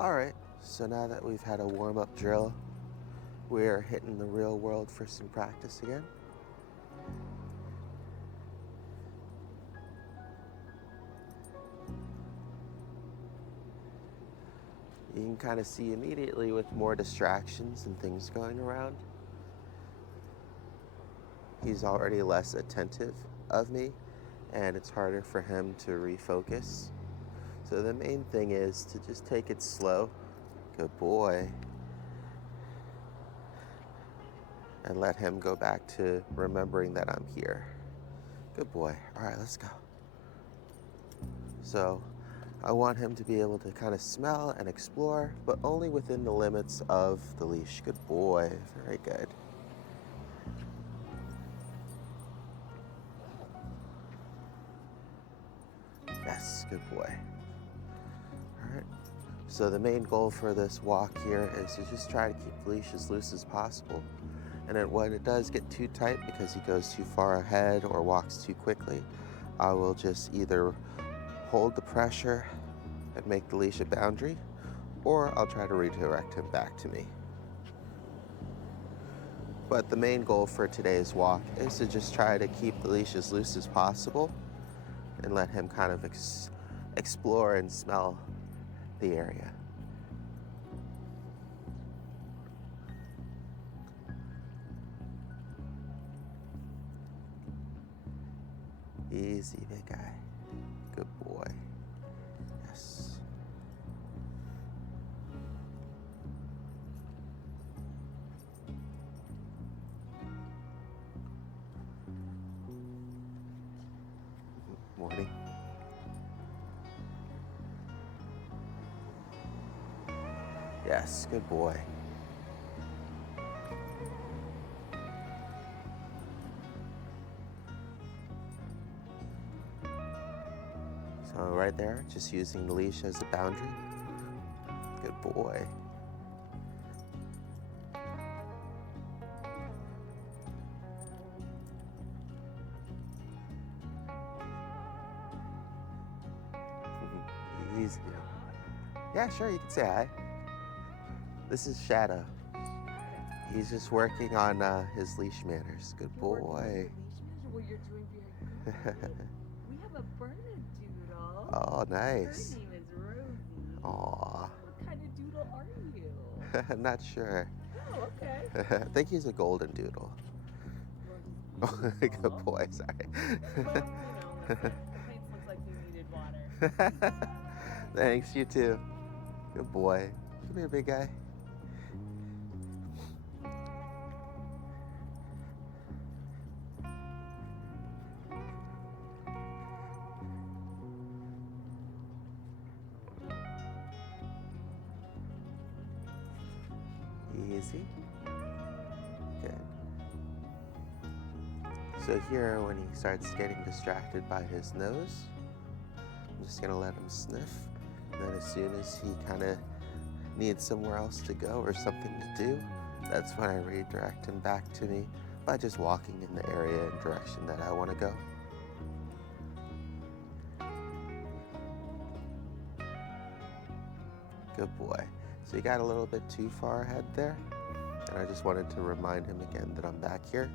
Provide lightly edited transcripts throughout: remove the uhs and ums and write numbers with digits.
All right, so now that we've had a warm-up drill, we're hitting the real world for some practice again. You can kind of see immediately with more distractions and things going around, he's already less attentive of me, and it's harder for him to refocus. So the main thing is to just take it slow. Good boy. And let him go back to remembering that I'm here. Good boy. All right, let's go. So I want him to be able to kind of smell and explore, but only within the limits of the leash. Good boy. Very good. Yes, good boy. All right. So the main goal for this walk here is to just try to keep the leash as loose as possible. And then when it does get too tight because he goes too far ahead or walks too quickly, I will just either hold the pressure and make the leash a boundary, or I'll try to redirect him back to me. But the main goal for today's walk is to just try to keep the leash as loose as possible and let him kind of explore and smell the area. Easy, big guy. Good boy. Yes. Morning. Yes, good boy. So right there, just using the leash as a boundary. Good boy. Easy. Yeah, sure, you can say hi. This is Shadow. He's just working on his leash manners. Good boy. Well, you're doing very good. We have a Bernedoodle. Oh, nice. Her name is Rosie. Aw. What kind of doodle are you? I'm not sure. Oh, okay. I think he's a golden doodle. Good boy, sorry. Well, listen, the plates looks like they needed water. Thanks, you too. Good boy. Come here, big guy. Easy. Good. So here, when he starts getting distracted by his nose, I'm just gonna let him sniff. And then as soon as he kind of needs somewhere else to go or something to do, that's when I redirect him back to me by just walking in the area and direction that I want to go. Good boy. So he got a little bit too far ahead there, and I just wanted to remind him again that I'm back here.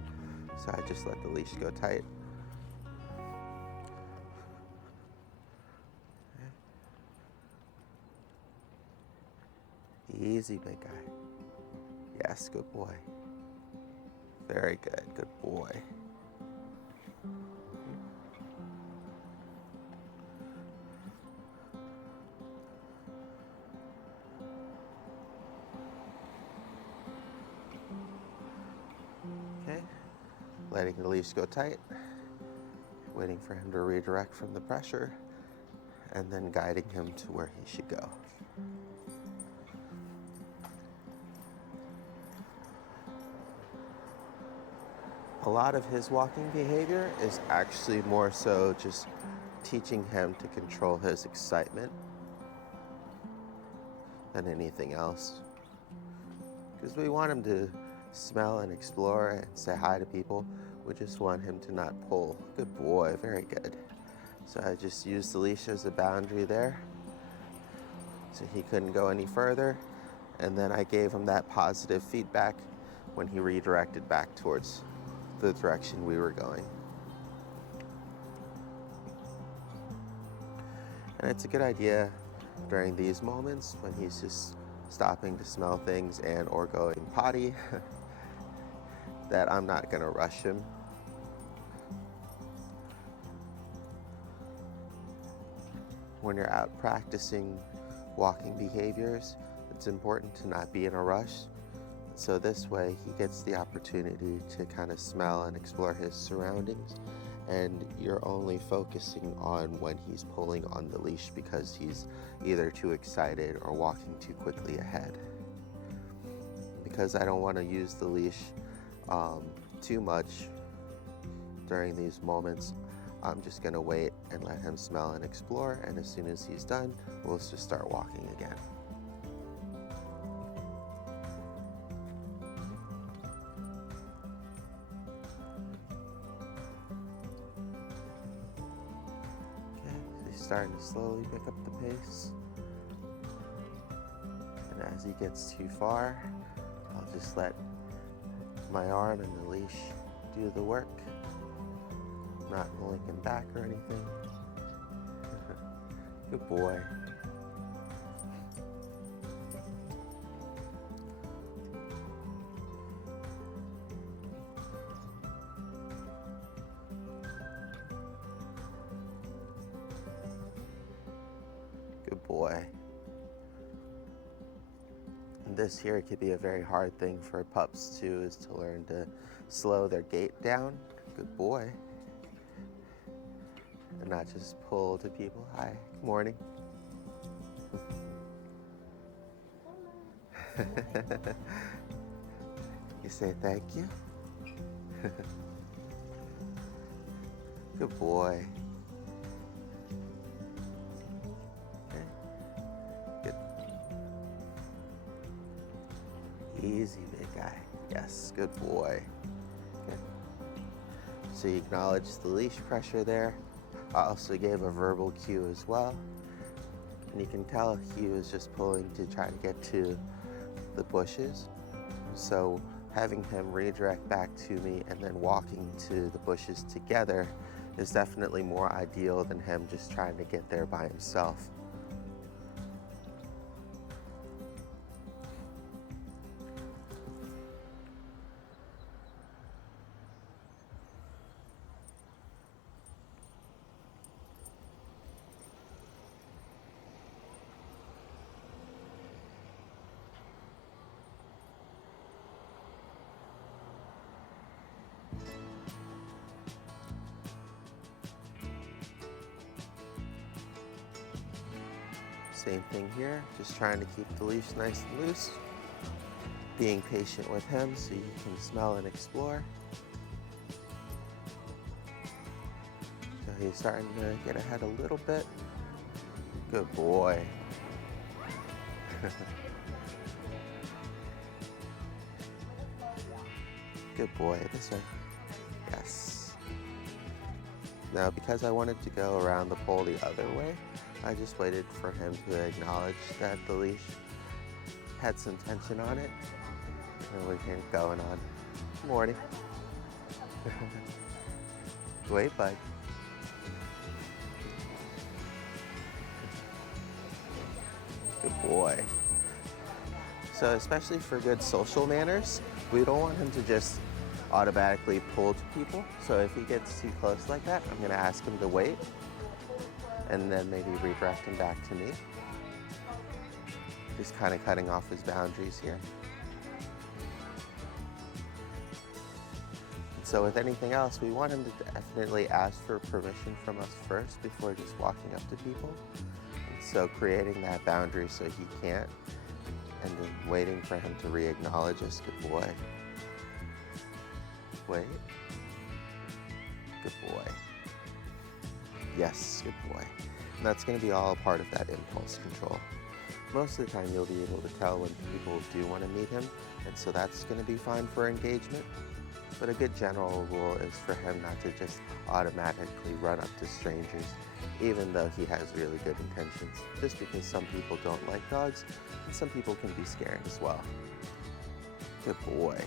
So I just let the leash go tight. Easy, big guy. Yes, good boy. Very good, good boy. Okay, letting the leash go tight, waiting for him to redirect from the pressure, and then guiding him to where he should go. A lot of his walking behavior is actually more so just teaching him to control his excitement than anything else. Because we want him to smell and explore and say hi to people. We just want him to not pull. Good boy, very good. So I just use the leash as a boundary there. So he couldn't go any further. And then I gave him that positive feedback when he redirected back towards the direction we were going. And it's a good idea during these moments when he's just stopping to smell things and or going potty that I'm not gonna rush him. When you're out practicing walking behaviors, it's important to not be in a rush. So this way he gets the opportunity to kind of smell and explore his surroundings, and you're only focusing on when he's pulling on the leash because he's either too excited or walking too quickly ahead. Because I don't want to use the leash too much during these moments, I'm just gonna wait and let him smell and explore, and as soon as he's done, we'll just start walking again. Starting to slowly pick up the pace. And as he gets too far, I'll just let my arm and the leash do the work. Not pulling him back or anything. Good boy. Good boy. And this here could be a very hard thing for pups too, is to learn to slow their gait down. Good boy. And not just pull to people. Hi, good morning. You say thank you. Good boy. Easy, big guy. Yes, good boy. Okay. So you acknowledge the leash pressure there. I also gave a verbal cue as well. And you can tell he was just pulling to try to get to the bushes. So having him redirect back to me and then walking to the bushes together is definitely more ideal than him just trying to get there by himself. Same thing here, just trying to keep the leash nice and loose. Being patient with him so you can smell and explore. So he's starting to get ahead a little bit. Good boy. Good boy, this way. Yes. Now, because I wanted to go around the pole the other way, I just waited for him to acknowledge that the leash had some tension on it, and we can get going on. Good morning. Wait, bud. Good boy. So especially for good social manners, we don't want him to just automatically pull to people. So if he gets too close like that, I'm gonna ask him to wait and then maybe redirect him back to me. Just kind of cutting off his boundaries here. So with anything else, we want him to definitely ask for permission from us first before just walking up to people. And so creating that boundary so he can't, and then waiting for him to re-acknowledge us. Good boy. Wait. Good boy. Yes, good boy. And that's going to be all a part of that impulse control. Most of the time you'll be able to tell when people do want to meet him, and so that's going to be fine for engagement. But a good general rule is for him not to just automatically run up to strangers, even though he has really good intentions, just because some people don't like dogs, and some people can be scared as well. Good boy.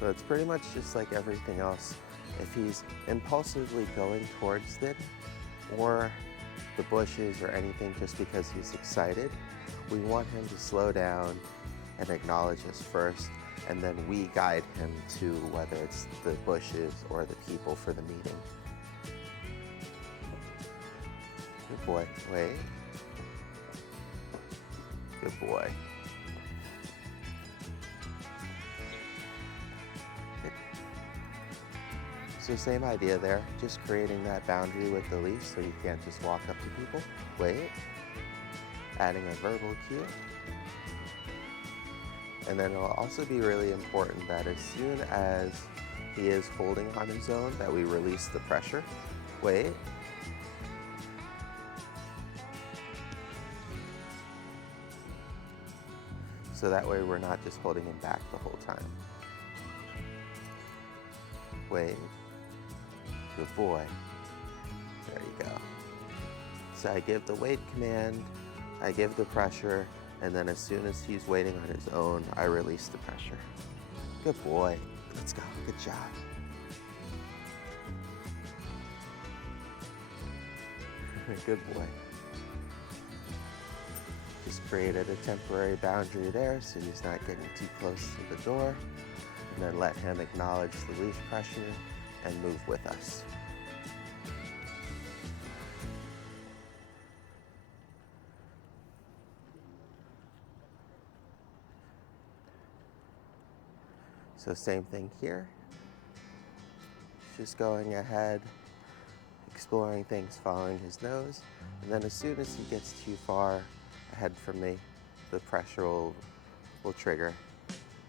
So it's pretty much just like everything else. If he's impulsively going towards it, or the bushes or anything just because he's excited, we want him to slow down and acknowledge us first, and then we guide him to whether it's the bushes or the people for the meeting. Good boy. Wait. Good boy. Good. So same idea there, just creating that boundary with the leash so you can't just walk up to people. Wait. Adding a verbal cue. And then it'll also be really important that as soon as he is holding on his own, that we release the pressure. Wait. So that way we're not just holding him back the whole time. Wait. Good boy. There you go. So I give the wait command, I give the pressure, and then as soon as he's waiting on his own, I release the pressure. Good boy. Let's go. Good job. Good boy. Just created a temporary boundary there so he's not getting too close to the door. And then let him acknowledge the leash pressure and move with us. So same thing here. Just going ahead, exploring things, following his nose. And then as soon as he gets too far ahead from me, the pressure will trigger.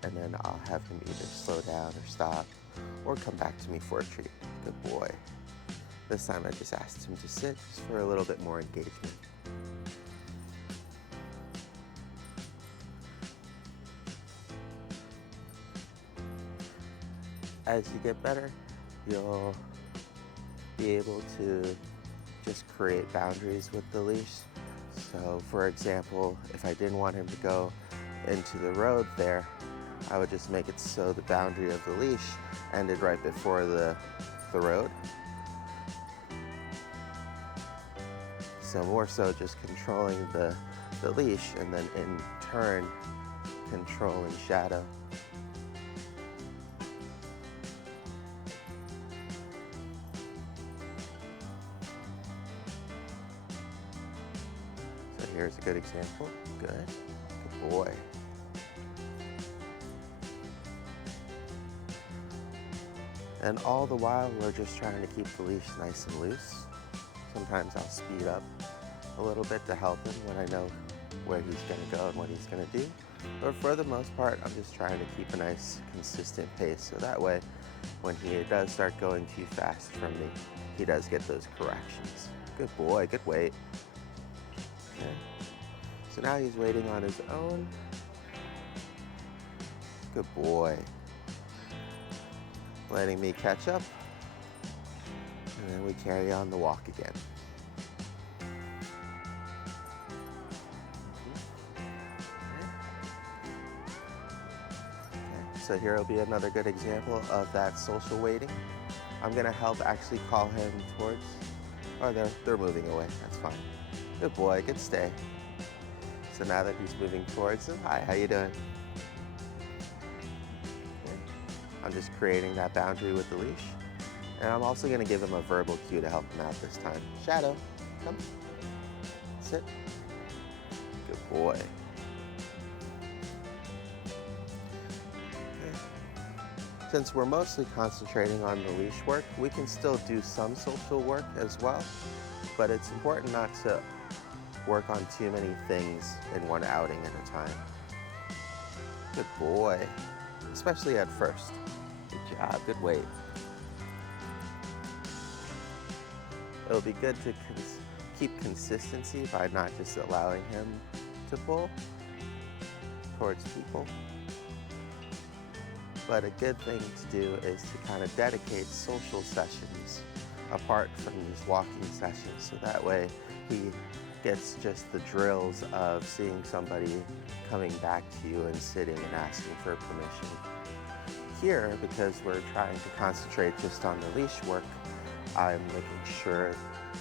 And then I'll have him either slow down or stop, or come back to me for a treat. Good boy. This time I just asked him to sit just for a little bit more engagement. As you get better, you'll be able to just create boundaries with the leash. So for example, if I didn't want him to go into the road there, I would just make it so the boundary of the leash ended right before the road. So more so just controlling the leash and then in turn controlling Shadow. So here's a good example. Good. Good boy. And all the while, we're just trying to keep the leash nice and loose. Sometimes I'll speed up a little bit to help him when I know where he's gonna go and what he's gonna do. But for the most part, I'm just trying to keep a nice, consistent pace. So that way, when he does start going too fast from me, he does get those corrections. Good boy, good wait. Okay. So now he's waiting on his own. Good boy. Letting me catch up, and then we carry on the walk again. Okay, so here will be another good example of that social waiting. I'm gonna help actually call him towards, oh, they're moving away, that's fine. Good boy, good stay. So now that he's moving towards him, hi, how you doing? I'm just creating that boundary with the leash. And I'm also gonna give him a verbal cue to help him out this time. Shadow, come, sit. Good boy. Okay. Since we're mostly concentrating on the leash work, we can still do some social work as well, but it's important not to work on too many things in one outing at a time. Good boy, especially at first. Good job, good wait. It'll be good to keep consistency by not just allowing him to pull towards people. But a good thing to do is to kind of dedicate social sessions apart from these walking sessions, so that way he gets just the drills of seeing somebody coming back to you and sitting and asking for permission. Here, because we're trying to concentrate just on the leash work, I'm making sure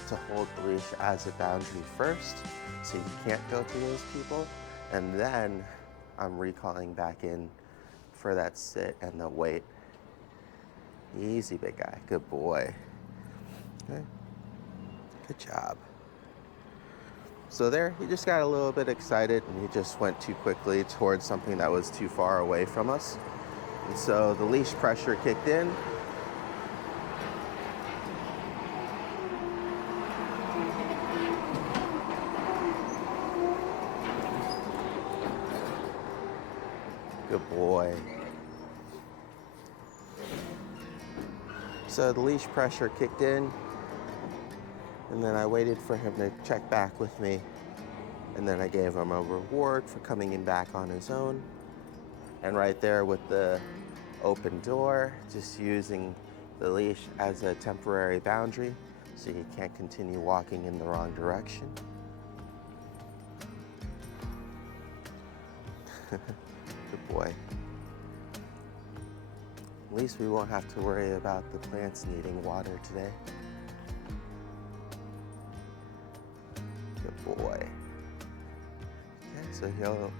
to hold the leash as a boundary first, so you can't go to those people, and then I'm recalling back in for that sit and the wait. Easy, big guy. Good boy. Okay. Good job. So there, he just got a little bit excited and he just went too quickly towards something that was too far away from us. And so the leash pressure kicked in. Good boy. So the leash pressure kicked in, and then I waited for him to check back with me, and then I gave him a reward for coming in back on his own. And right there with the open door, just using the leash as a temporary boundary so he can't continue walking in the wrong direction. Good boy. At least we won't have to worry about the plants needing water today. Good boy. Okay, so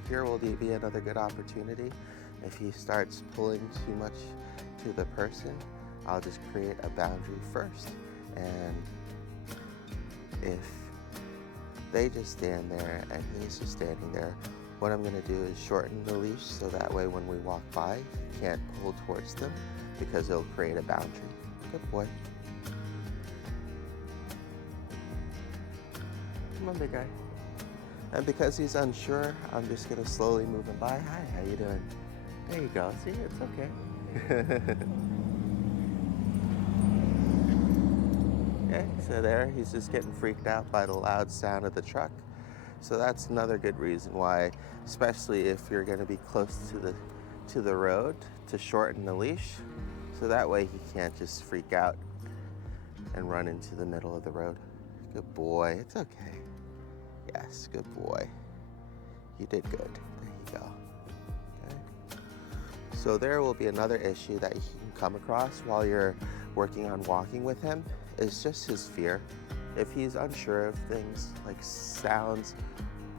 here will be another good opportunity. If he starts pulling too much to the person, I'll just create a boundary first. And if they just stand there and he's just standing there, what I'm going to do is shorten the leash so that way when we walk by, he can't pull towards them because it'll create a boundary. Good boy. Come on, big guy. And because he's unsure, I'm just going to slowly move him by. Hi, how you doing? There you go. See, it's okay. Okay, so there, he's just getting freaked out by the loud sound of the truck. So that's another good reason why, especially if you're going to be close to the road, to shorten the leash, so that way he can't just freak out and run into the middle of the road. Good boy. It's okay. Yes, good boy. You did good. There you go. Okay. So there will be another issue that you can come across while you're working on walking with him, is just his fear. If he's unsure of things like sounds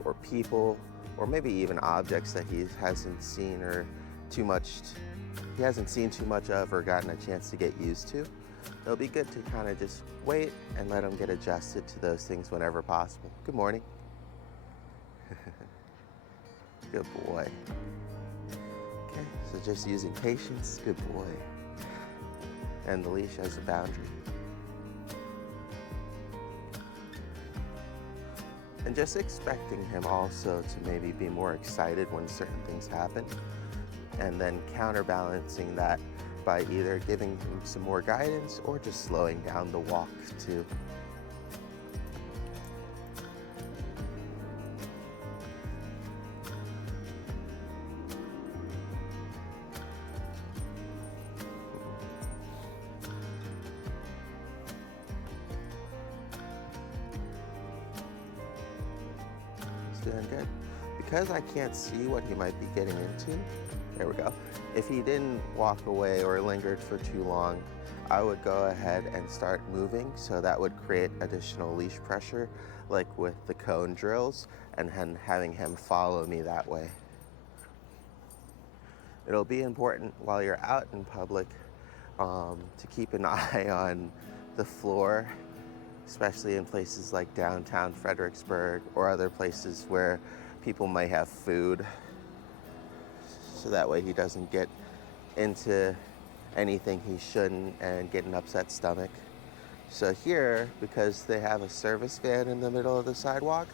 or people or maybe even objects that he hasn't seen too much of or gotten a chance to get used to, it'll be good to kind of just wait and let him get adjusted to those things whenever possible. Good morning. Good boy. Okay, so just using patience. Good boy. And the leash as a boundary. And just expecting him also to maybe be more excited when certain things happen, and then counterbalancing that by either giving him some more guidance or just slowing down the walk too. Doing good. Because I can't see what he might be getting into, there we go. If he didn't walk away or lingered for too long, I would go ahead and start moving, so that would create additional leash pressure, like with the cone drills, and having him follow me that way. It'll be important while you're out in public to keep an eye on the floor, especially in places like downtown Fredericksburg or other places where people might have food, so that way he doesn't get into anything he shouldn't and get an upset stomach. So here, because they have a service van in the middle of the sidewalk,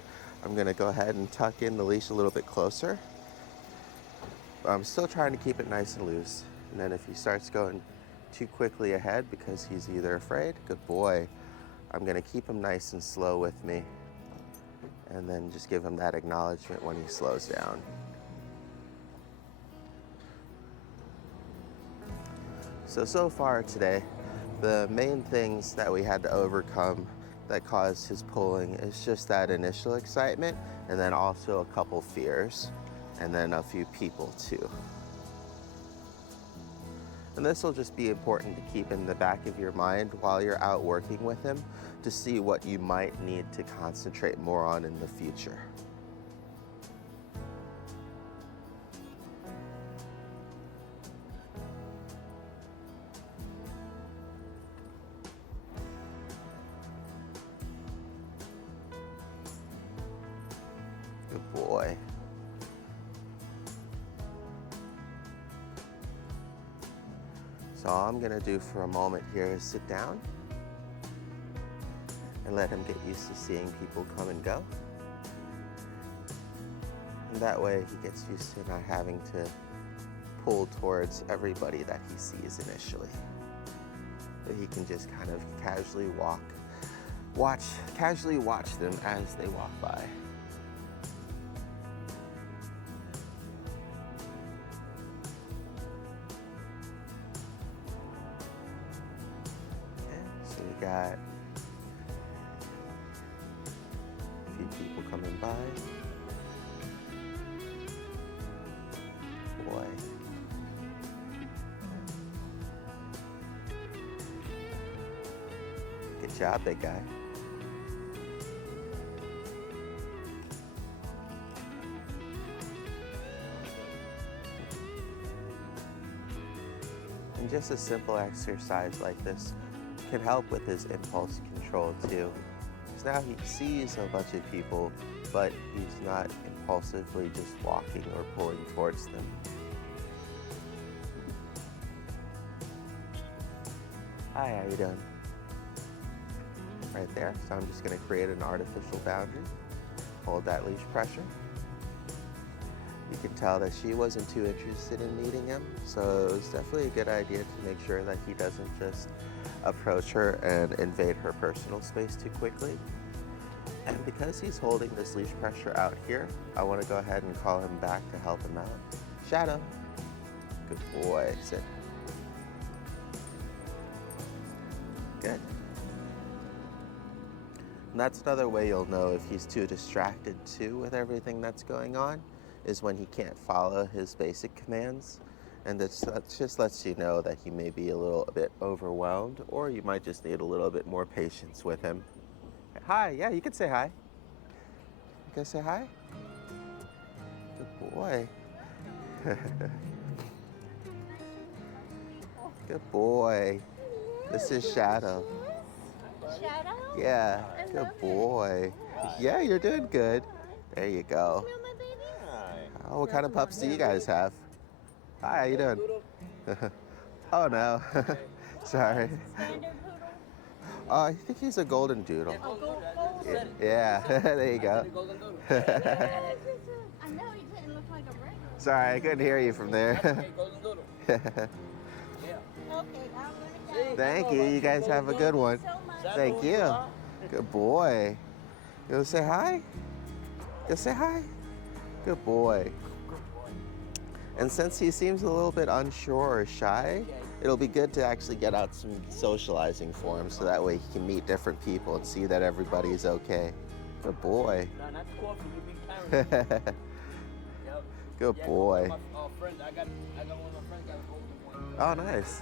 I'm gonna go ahead and tuck in the leash a little bit closer. But I'm still trying to keep it nice and loose. And then if he starts going too quickly ahead because he's either afraid, good boy, I'm gonna keep him nice and slow with me, and then just give him that acknowledgement when he slows down. So far today, the main things that we had to overcome that caused his pulling is just that initial excitement, and then also a couple fears, and then a few people too. And this will just be important to keep in the back of your mind while you're out working with him to see what you might need to concentrate more on in the future. Good boy. So all I'm gonna do for a moment here is sit down and let him get used to seeing people come and go. And that way he gets used to not having to pull towards everybody that he sees initially. But he can just kind of casually casually watch them as they walk by. So we got a few people coming by. Boy. Good job, big guy. And just a simple exercise like this can help with his impulse control too. Because now he sees a bunch of people, but he's not impulsively just walking or pulling towards them. Hi, how you doing? Right there. So I'm just gonna create an artificial boundary. Hold that leash pressure. You can tell that she wasn't too interested in meeting him, so it was definitely a good idea to make sure that he doesn't just approach her and invade her personal space too quickly. And because he's holding this leash pressure out here, I want to go ahead and call him back to help him out. Shadow. Good boy. Sit. Good. And that's another way you'll know if he's too distracted too with everything that's going on, is when he can't follow his basic commands. And that just lets you know that he may be a little bit overwhelmed, or you might just need a little bit more patience with him. Hi, yeah, you can say hi. You can say hi? Good boy. Good boy. This is Shadow. Shadow? Yeah, good boy. Yeah, you're doing good. There you go. Smell my baby? Oh, what kind of pups do you guys have? Hi, how you doing? Oh no, sorry. Standard poodle? I think he's a golden doodle. Oh, golden. Yeah, there you go. I know he didn't look like a regular. Sorry, I couldn't hear you from there. Okay, I'm gonna go. Thank you. You guys have a good one. So much. Thank you. Good boy. You want to say hi? Go say hi. Good boy. And since he seems a little bit unsure or shy, it'll be good to actually get out some socializing for him so that way he can meet different people and see that everybody's okay. Good boy. Not the coffee, you be carrying. Yep. Good Yeah, boy. My friend, I got one of my friends got a golden one. Oh, nice.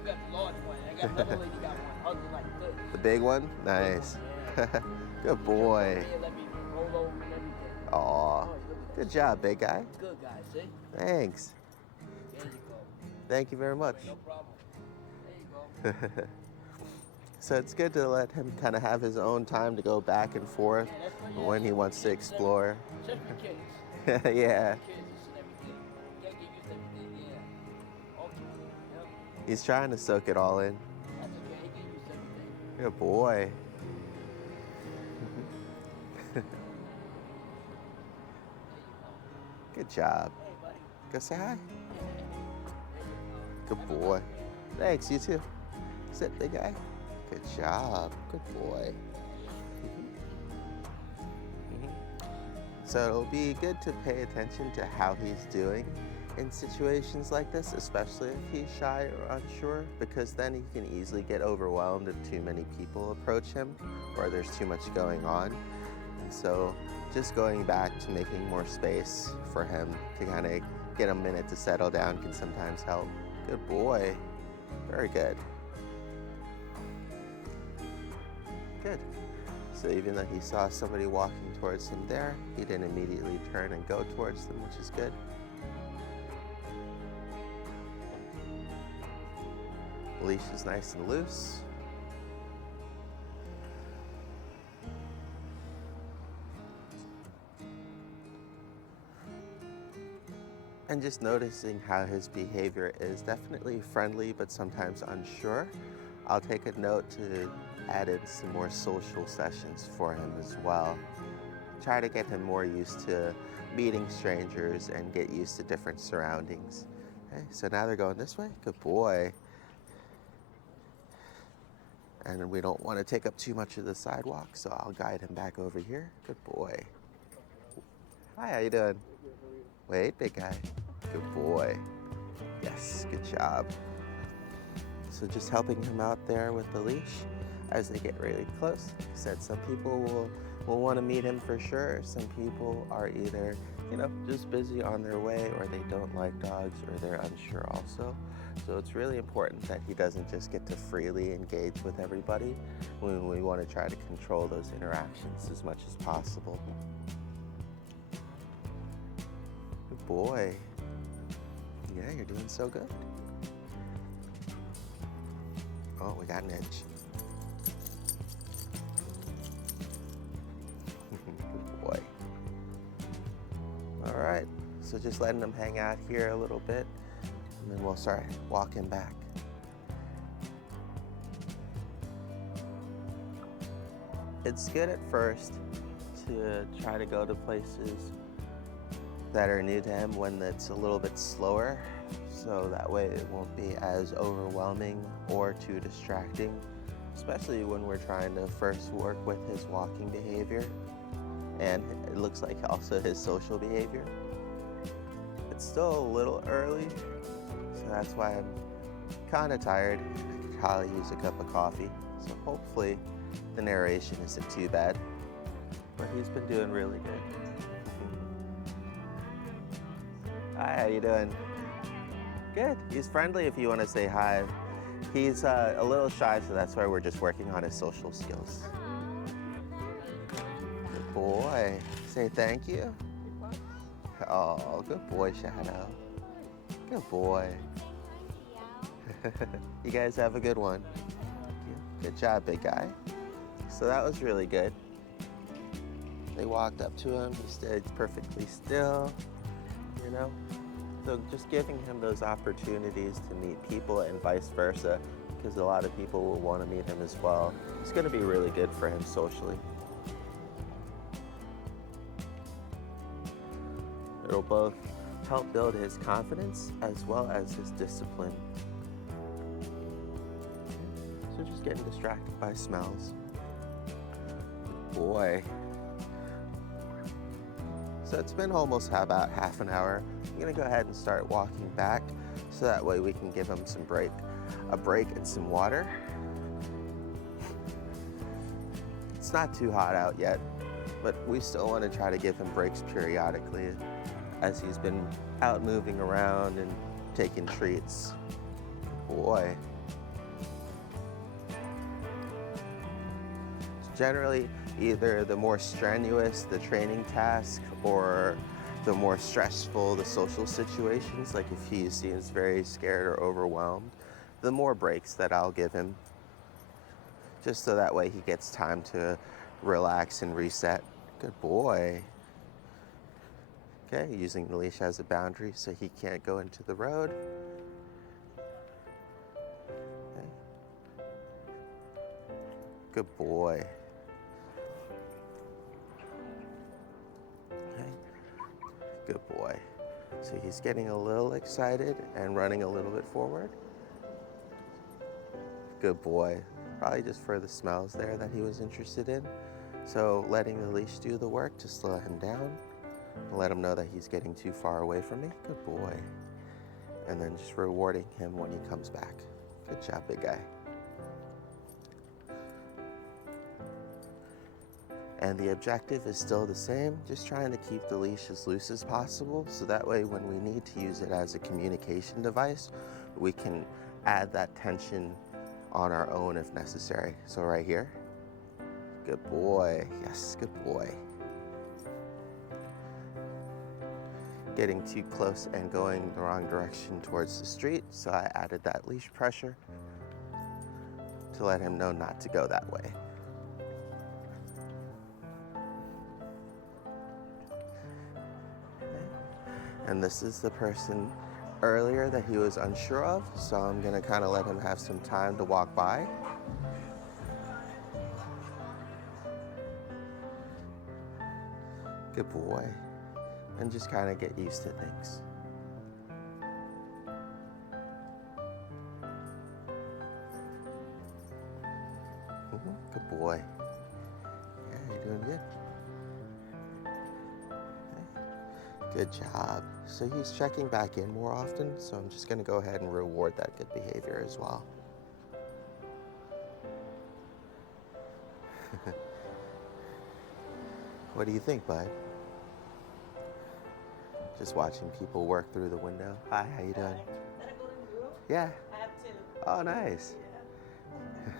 You got the large one. I got another lady got one ugly like this. The big one? Nice. Yeah. Good boy. Yeah, let me roll over and everything. Aw. Oh, Good job, big guy. good guy, see? Thanks. There you go. Thank you very much. No problem. There you go. So it's good to let him kind of have his own time to go back and forth Yeah, that's what, when he wants to explore. Just for kids. Yeah. Kids and everything. Gotta get used to everything, yeah. Okay. Yep. He's trying to soak it all in. That's okay. He get used to everything. Good boy. Good job. Hey, buddy. Go say hi. Good boy. Thanks, you too. Sit, big guy. Good job. Good boy. So it'll be good to pay attention to how he's doing in situations like this, especially if he's shy or unsure, because then he can easily get overwhelmed if too many people approach him or there's too much going on. And so just going back to making more space for him to kind of get a minute to settle down can sometimes help. Good boy. Very good. Good. So even though he saw somebody walking towards him there, he didn't immediately turn and go towards them, which is good. The leash is nice and loose. And just noticing how his behavior is definitely friendly, but sometimes unsure. I'll take a note to add in some more social sessions for him as well. Try to get him more used to meeting strangers and get used to different surroundings. Okay, so now they're going this way. Good boy. And we don't want to take up too much of the sidewalk, so I'll guide him back over here. Good boy. Hi, how you doing? Wait, big guy. Good boy. Yes, good job. So just helping him out there with the leash as they get really close. Like I said, some people will want to meet him for sure. Some people are either, just busy on their way, or they don't like dogs, or they're unsure also. So it's really important that he doesn't just get to freely engage with everybody. We want to try to control those interactions as much as possible. Good boy. Yeah, you're doing so good. Oh, we got an itch. Good boy. All right, so just letting them hang out here a little bit, and then we'll start walking back. It's good at first to try to go to places that are new to him when it's a little bit slower, so that way it won't be as overwhelming or too distracting, especially when we're trying to first work with his walking behavior and it looks like also his social behavior. It's still a little early, so that's why I'm kind of tired. I could probably use a cup of coffee, so hopefully the narration isn't too bad, but he's been doing really good. Hi, how you doing? Good. He's friendly if you want to say hi. He's a little shy, so that's why we're just working on his social skills. Good boy. Say thank you. Oh, good boy, Shadow. Good boy. You guys have a good one. Good job, big guy. So that was really good. They walked up to him. He stayed perfectly still. So just giving him those opportunities to meet people and vice versa, because a lot of people will want to meet him as well. It's going to be really good for him socially. It'll both help build his confidence as well as his discipline. So just getting distracted by smells. Good boy. So it's been almost about half an hour. I'm gonna go ahead and start walking back so that way we can give him a break and some water. It's not too hot out yet, but we still want to try to give him breaks periodically as he's been out moving around and taking treats. Boy. Generally, either the more strenuous the training task or the more stressful the social situations, like if he seems very scared or overwhelmed, the more breaks that I'll give him, just so that way he gets time to relax and reset. Good boy. Okay, using the leash as a boundary so he can't go into the road. Okay. Good boy. Good boy. So he's getting a little excited and running a little bit forward. Good boy. Probably just for the smells there that he was interested in. So letting the leash do the work to slow him down. Let him know that he's getting too far away from me. Good boy. and then just rewarding him when he comes back. Good job, big guy. And the objective is still the same, just trying to keep the leash as loose as possible, so that way when we need to use it as a communication device, we can add that tension on our own if necessary. So right here. Good boy. Yes, good boy. Getting too close and going the wrong direction towards the street, so I added that leash pressure to let him know not to go that way. And this is the person earlier that he was unsure of, so I'm gonna kind of let him have some time to walk by. Good boy. And just kind of get used to things. Good boy. Yeah, you're doing good. Good job. So he's checking back in more often, so I'm just gonna go ahead and reward that good behavior as well. What do you think, bud? Just watching people work through the window. Hi, how you doing? Is that a golden rule? Yeah. I have two. Oh, nice.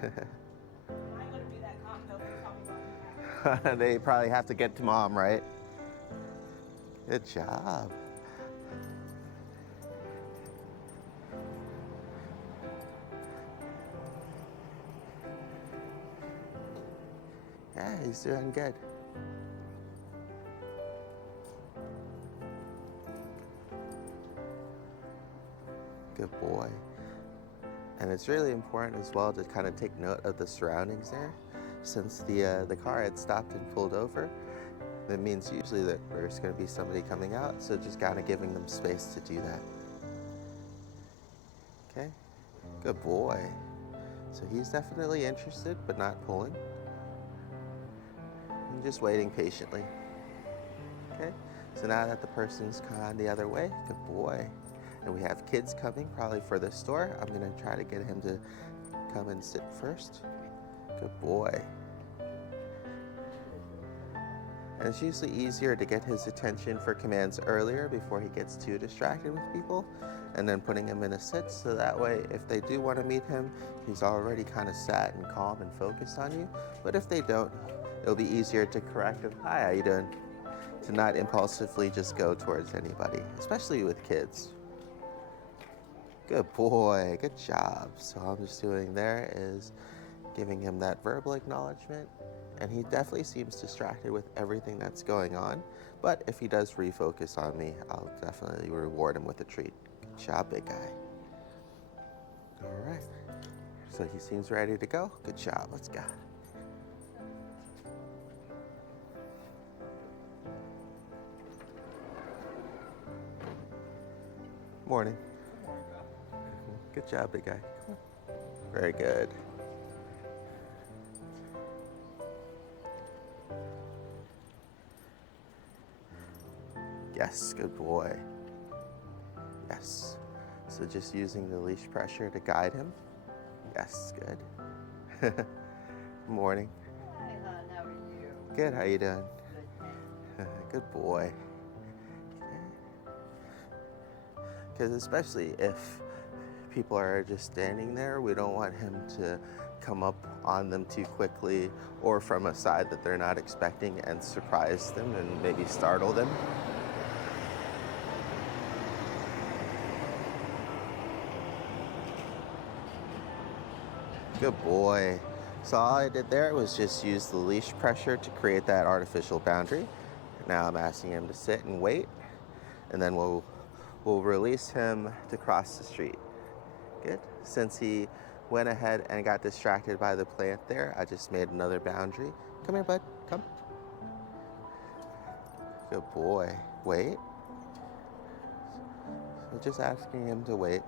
Yeah. I ain't gonna be that calm though. They call me mommy. They probably have to get to mom, right? Good job. Yeah, he's doing good. Good boy. And it's really important as well to kind of take note of the surroundings there. Since the car had stopped and pulled over, that means usually that there's going to be somebody coming out, so just kind of giving them space to do that. Okay, good boy. So he's definitely interested, but not pulling. I'm just waiting patiently. Okay, so now that the person's gone the other way, good boy. And we have kids coming probably for the store. I'm gonna try to get him to come and sit first. Good boy. And it's usually easier to get his attention for commands earlier before he gets too distracted with people, and then putting him in a sit, so that way if they do want to meet him, he's already kind of sat and calm and focused on you. But if they don't, it'll be easier to correct him. Hi, how you doing? To not impulsively just go towards anybody, especially with kids. Good boy, good job. So all I'm just doing there is giving him that verbal acknowledgement, and he definitely seems distracted with everything that's going on. But if he does refocus on me, I'll definitely reward him with a treat. Good job, big guy. All right, so he seems ready to go. Good job, let's go. Morning. Good job, big guy. Come on. Very good. Yes, good boy. Yes. So just using the leash pressure to guide him. Yes, good. Morning. Hi, hon. How are you? Good, how you doing? Good, thanks. Good boy. Because especially if people are just standing there, we don't want him to come up on them too quickly or from a side that they're not expecting and surprise them and maybe startle them. Good boy. So all I did there was just use the leash pressure to create that artificial boundary. Now I'm asking him to sit and wait, and then we'll release him to cross the street. Good. Since he went ahead and got distracted by the plant there, I just made another boundary. Come here, bud. Come. Good boy. Wait. So just asking him to wait.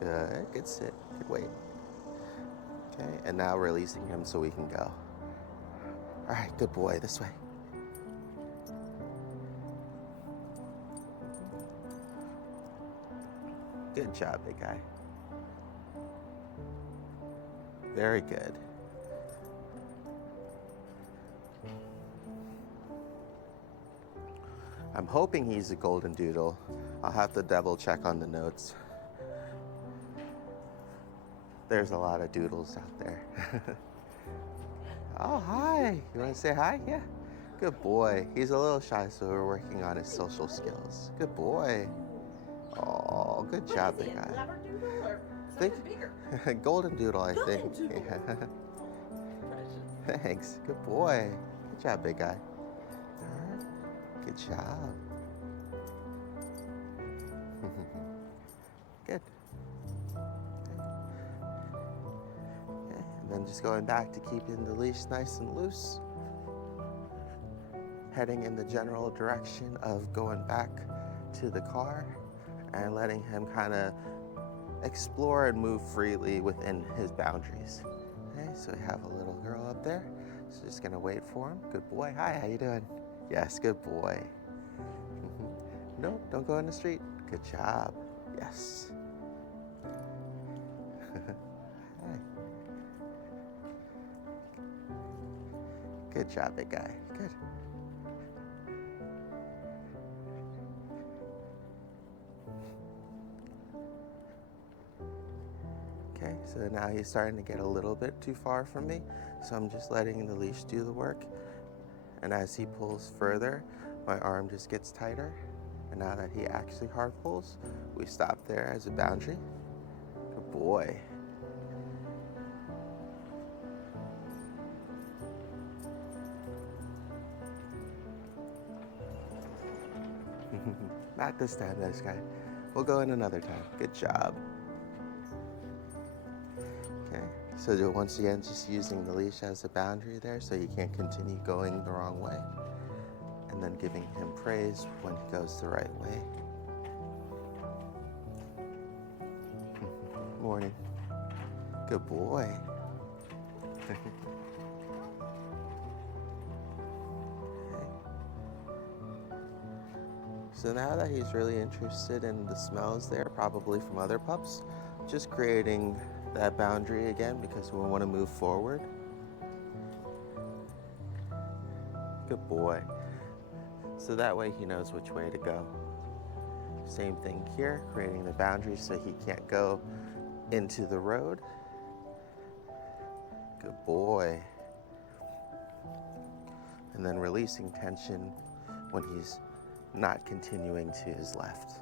Good. Good sit. Good wait. Okay, and now releasing him so we can go. All right, good boy. This way. Good job, big guy. Very good. I'm hoping he's a golden doodle. I'll have to double check on the notes. There's a lot of doodles out there. Oh, hi. You want to say hi? Yeah. Good boy. He's a little shy, so we're working on his social skills. Good boy. Oh, good job, big guy. Labradoodle or Think- something bigger? Golden doodle, I Golden think. doodle. Yeah. Precious. Thanks. Good boy. Good job, big guy. All right. Good job. Good. Okay. And then just going back to keeping the leash nice and loose. Heading in the general direction of going back to the car and letting him kind of explore and move freely within his boundaries. Okay, so we have a little girl up there. So just gonna wait for him. Good boy. Hi, how you doing? Yes, good boy. No, don't go in the street. Good job. Yes. Hi. Good job, big guy. Good. Okay, so now he's starting to get a little bit too far from me, so I'm just letting the leash do the work. And as he pulls further, my arm just gets tighter. And now that he actually hard pulls, we stop there as a boundary. Good boy. Not this time, this guy. We'll go in another time. Good job. Okay, so once again, just using the leash as a boundary there so he can't continue going the wrong way. And then giving him praise when he goes the right way. Morning. Good boy. Okay. So now that he's really interested in the smells there, probably from other pups, just creating that boundary again because we want to move forward. Good boy. So that way he knows which way to go. Same thing here, creating the boundary so he can't go into the road. Good boy. And then releasing tension when he's not continuing to his left.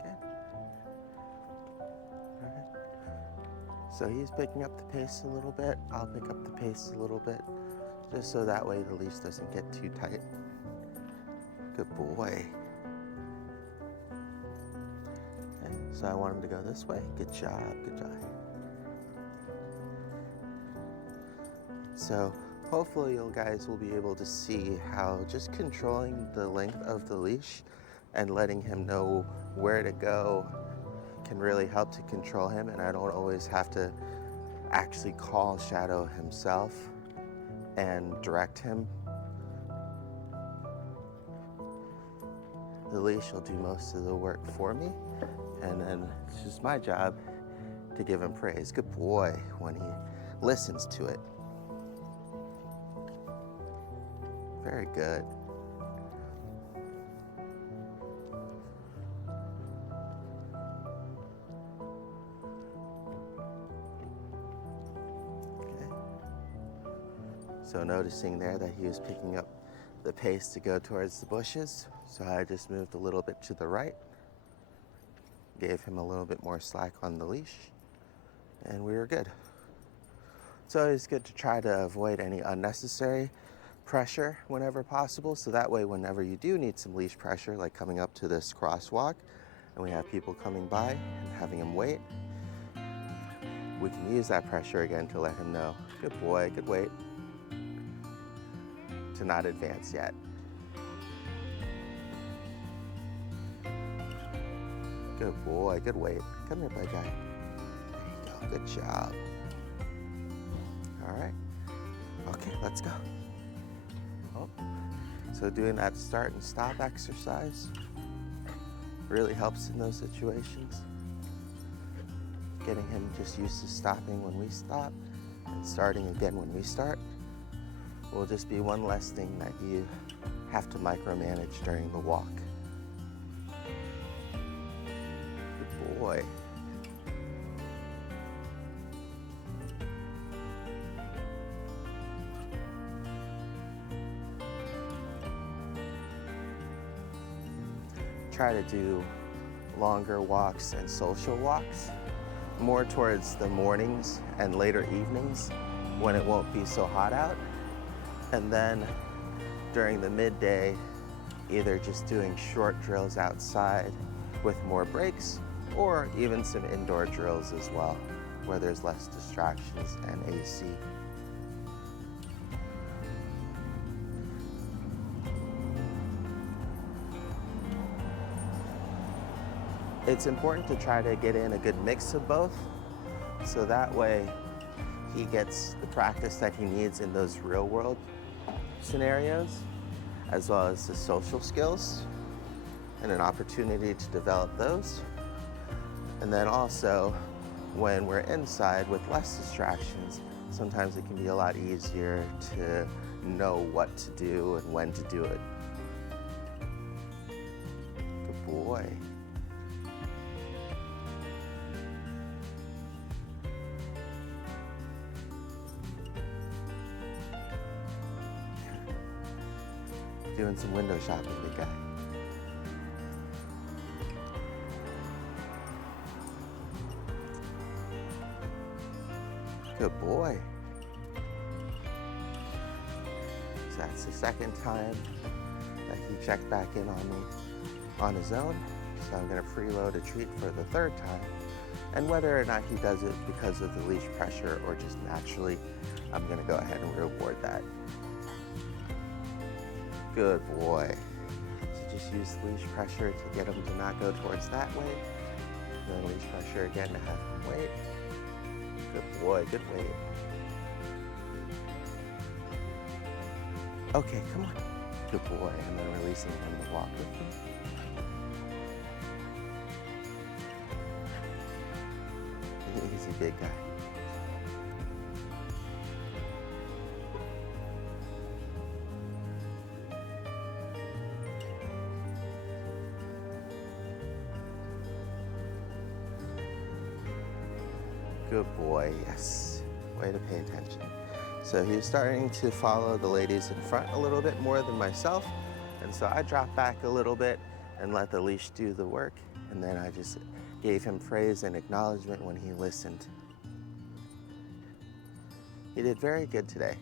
Okay. All right. So he's picking up the pace a little bit. I'll pick up the pace a little bit, just so that way the leash doesn't get too tight. Good boy. Okay, so I want him to go this way. Good job, good job. So hopefully you guys will be able to see how just controlling the length of the leash and letting him know where to go can really help to control him, and I don't always have to actually call Shadow himself and direct him. The leash will do most of the work for me, and then it's just my job to give him praise. Good boy when he listens to it. Very good. Okay. So noticing there that he was picking up the pace to go towards the bushes, so I just moved a little bit to the right, gave him a little bit more slack on the leash, and we were good. It's always good to try to avoid any unnecessary pressure whenever possible, so that way whenever you do need some leash pressure, like coming up to this crosswalk and we have people coming by and having him wait, we can use that pressure again to let him know, good boy, good wait, to not advance yet. Good boy, good wait. Come here, bud guy. There you go, good job. All right, okay, let's go. Oh. So doing that start and stop exercise really helps in those situations. getting him just used to stopping when we stop and starting again when we start will just be one less thing that you have to micromanage during the walk. Good boy. Try to do longer walks and social walks, more towards the mornings and later evenings when it won't be so hot out. And then during the midday, either just doing short drills outside with more breaks, or even some indoor drills as well, where there's less distractions and AC. It's important to try to get in a good mix of both, so that way he gets the practice that he needs in those real world scenarios, as well as the social skills and an opportunity to develop those. And then also, when we're inside with less distractions, sometimes it can be a lot easier to know what to do and when to do it. Good boy. Doing some window shopping, big guy. Good boy. So that's the second time that he checked back in on me on his own. So I'm gonna preload a treat for the third time. And whether or not he does it because of the leash pressure or just naturally, I'm gonna go ahead and reward that. Good boy. So just use leash pressure to get him to not go towards that way. And then leash pressure again to have him wait. Good boy, good wait. Okay, come on. Good boy. And then releasing him to walk with me. Easy, big guy. Good boy, yes. Way to pay attention. So he's starting to follow the ladies in front a little bit more than myself. And so I dropped back a little bit and let the leash do the work. And then I just gave him praise and acknowledgement when he listened. He did very good today.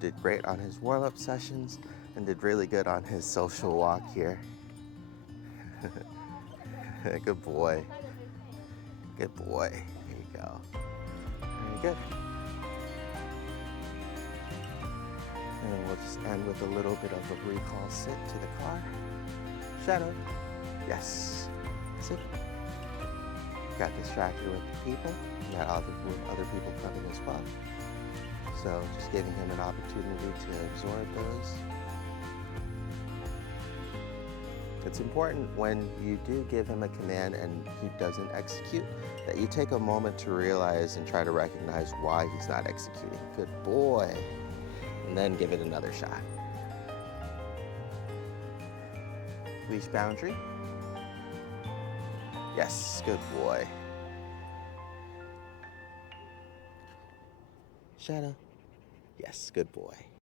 Did great on his warm-up sessions and did really good on his social walk here. Good boy. Good boy. Here you go. Very good. And we'll just end with a little bit of a recall sit to the car. Shadow. Yes. Sit. Got distracted with the people. Got other people coming as well. So just giving him an opportunity to absorb those. It's important when you do give him a command and he doesn't execute, that you take a moment to realize and try to recognize why he's not executing. Good boy. And then give it another shot. Leash boundary. Yes, good boy. Shadow. Yes, good boy.